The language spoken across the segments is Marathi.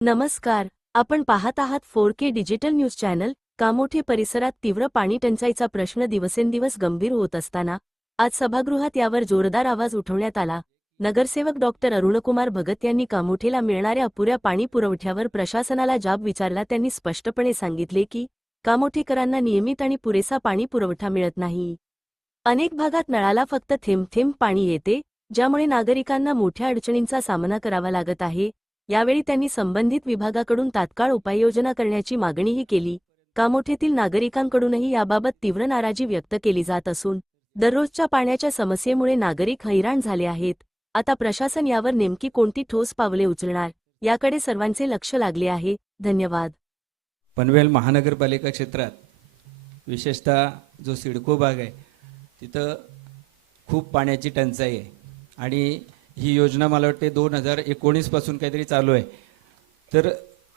नमस्कार. आपण पाहत आहात 4K digital news channel. Kamothe परिसरात तीव्र पाणी टंचाईचा प्रश्न दिवसेंदिवस गंभीर होत असताना आज सभागृहात यावर जोरदार आवाज उठवण्यात आला. नगरसेवक डॉक्टर अरुणकुमार भगत यांनी कामोठेला मिळणाऱ्या अपुऱ्या पाणी पुरवठ्यावर प्रशासनाला जाब विचारला. त्यांनी स्पष्टपणे सांगितले की कामोठेकरांना नियमित आणि पुरेसा पाणी पुरवठा मिळत नाही. अनेक भागात नळाला फक्त थेंब थेंब पाणी येते, ज्यामुळे नागरिकांना मोठ्या अडचणींचा सामना करावा लागत आहे. यावेळी त्यांनी संबंधित विभागाकडून तात्काळ उपाययोजना करण्याची मागणीही केली. कामोठेतील नागरिकांकडूनही याबाबत तीव्र नाराजी व्यक्त केली जात असून दररोजच्या पाण्याच्या समस्येमुळे नागरिक हैराण झाले आहेत. आता प्रशासन यावर नेमकी कोणती ठोस पावले उचलणार, याकडे सर्वांचे लक्ष लागले आहे. धन्यवाद. पनवेल महानगरपालिका क्षेत्रात विशेषतः जो सिडको भाग आहे तिथं खूप पाण्याची टंचाई आहे आणि ही योजना मला वाटते 2019 पासून काहीतरी चालू आहे. तर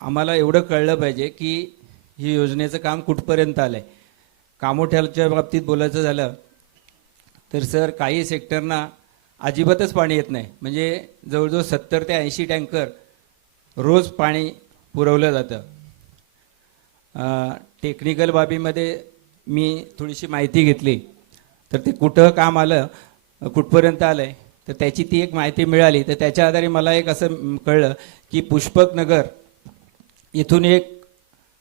आम्हाला एवढं कळलं पाहिजे की ही योजनेचं काम कुठपर्यंत आलं आहे. कामोठ्याच्या बाबतीत बोलायचं झालं तर सर काही सेक्टरना अजिबातच पाणी येत नाही. म्हणजे जवळजवळ 70 ते 80 टँकर रोज पाणी पुरवलं जातं. टेक्निकल बाबीमध्ये मी थोडीशी माहिती घेतली तर ते कुठं काम आलं, कुठपर्यंत आलं आहे, तर त्याची ती एक माहिती मिळाली. तर त्याच्या आधारे मला एक असं कळलं की पुष्पक नगर इथून एक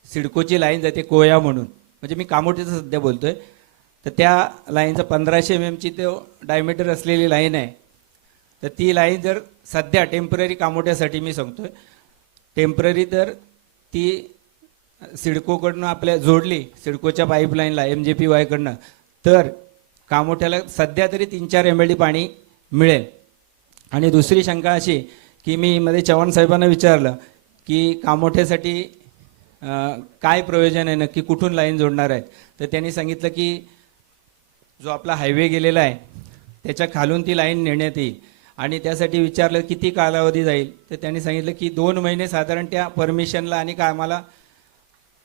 सिडकोची लाईन जाते कोया म्हणून, म्हणजे मी कामोठीचं सध्या बोलतो आहे. तर त्या लाईनचा 1500 mm तो डायमीटर असलेली लाईन आहे. तर ती लाईन जर सध्या टेम्पररी कामोठ्यासाठी मी सांगतो आहे, टेम्पररी तर ती सिडकोकडनं आपल्या जोडली सिडकोच्या पाईपलाईनला MJPY कडनं, तर कामोठ्याला सध्या तरी 3-4 MLD पाणी मिळेल. आणि दुसरी शंका अशी की मी मध्ये चव्हाण साहेबांना विचारलं की कामोठ्यासाठी काय प्रयोजन आहे, नक्की कुठून लाईन जोडणार आहेत. तर त्यांनी सांगितलं की जो आपला हायवे गेलेला आहे त्याच्या खालून ती लाईन नेण्यात येईल. आणि त्यासाठी विचारलं किती कालावधी जाईल, तर त्यांनी सांगितलं की 2 महिने साधारण त्या परमिशनला आणि कामाला,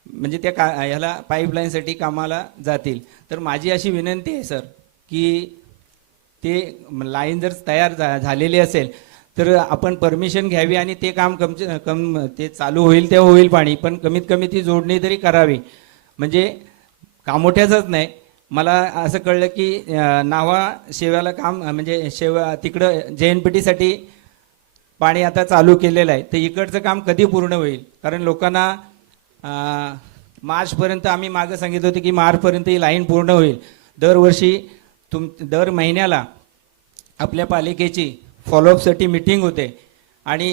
म्हणजे त्या ह्याला पाईपलाईनसाठी कामाला जातील. तर माझी अशी विनंती आहे सर की ते लाईन जर तयार झालेली असेल तर आपण परमिशन घ्यावी आणि ते काम ते चालू होईल तेव्हा होईल पाणी, पण कमीत कमी ती जोडणी तरी करावी. म्हणजे कामोठ्याचंच नाही, मला असं कळलं की नावा शेव्याला काम, म्हणजे शेवा तिकडं JNPT पाणी आता चालू केलेलं आहे. तर इकडचं काम कधी पूर्ण होईल, कारण लोकांना मार्चपर्यंत आम्ही मागं सांगितलं होतं की मार्चपर्यंत ही लाईन पूर्ण होईल. दरवर्षी दर महिन्याला आपल्या पालिकेची फॉलोअपसाठी मीटिंग होते आणि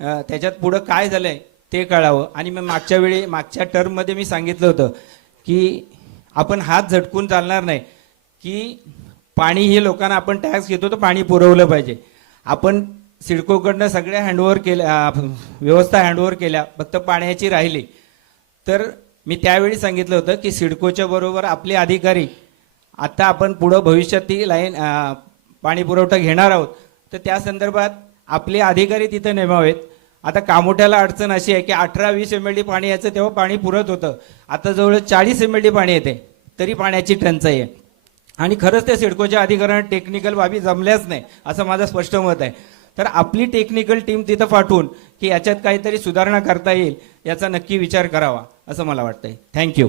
त्याच्यात पुढं काय झालं आहे ते कळावं. आणि मग मागच्या टर्ममध्ये मी सांगितलं होतं की आपण हात झटकून चालणार नाही, की पाणी हे लोकांना आपण टॅक्स घेतो तर पाणी पुरवलं पाहिजे. आपण सिडकोकडनं सगळ्या हँडओव्हर केल्या, व्यवस्था हँडओव्हर केल्या, फक्त पाण्याची राहिली. तर मी त्यावेळी सांगितलं होतं की सिडकोच्या बरोबर आपले अधिकारी आता आपण पुढं भविष्यात ती लाईन पाणी पुरवठा घेणार आहोत, तर त्या संदर्भात आपले अधिकारी तिथे नेमावेत. आता कामोठ्याला अडचण अशी आहे की 18-20 MLD पाणी यायचं तेव्हा पाणी पुरत होतं, आता जवळ 40 MLD पाणी येते, तरी पाण्याची टंचाई आहे. आणि खरंच त्या सिडकोच्या अधिकाऱ्यांना टेक्निकल बाबी जमल्याच नाही असं माझं स्पष्ट मत आहे. तर आपली टेक्निकल टीम तिथं पाठवून की याच्यात काहीतरी सुधारणा करता येईल याचा नक्की विचार करावा असं मला वाटतंय. थँक्यू.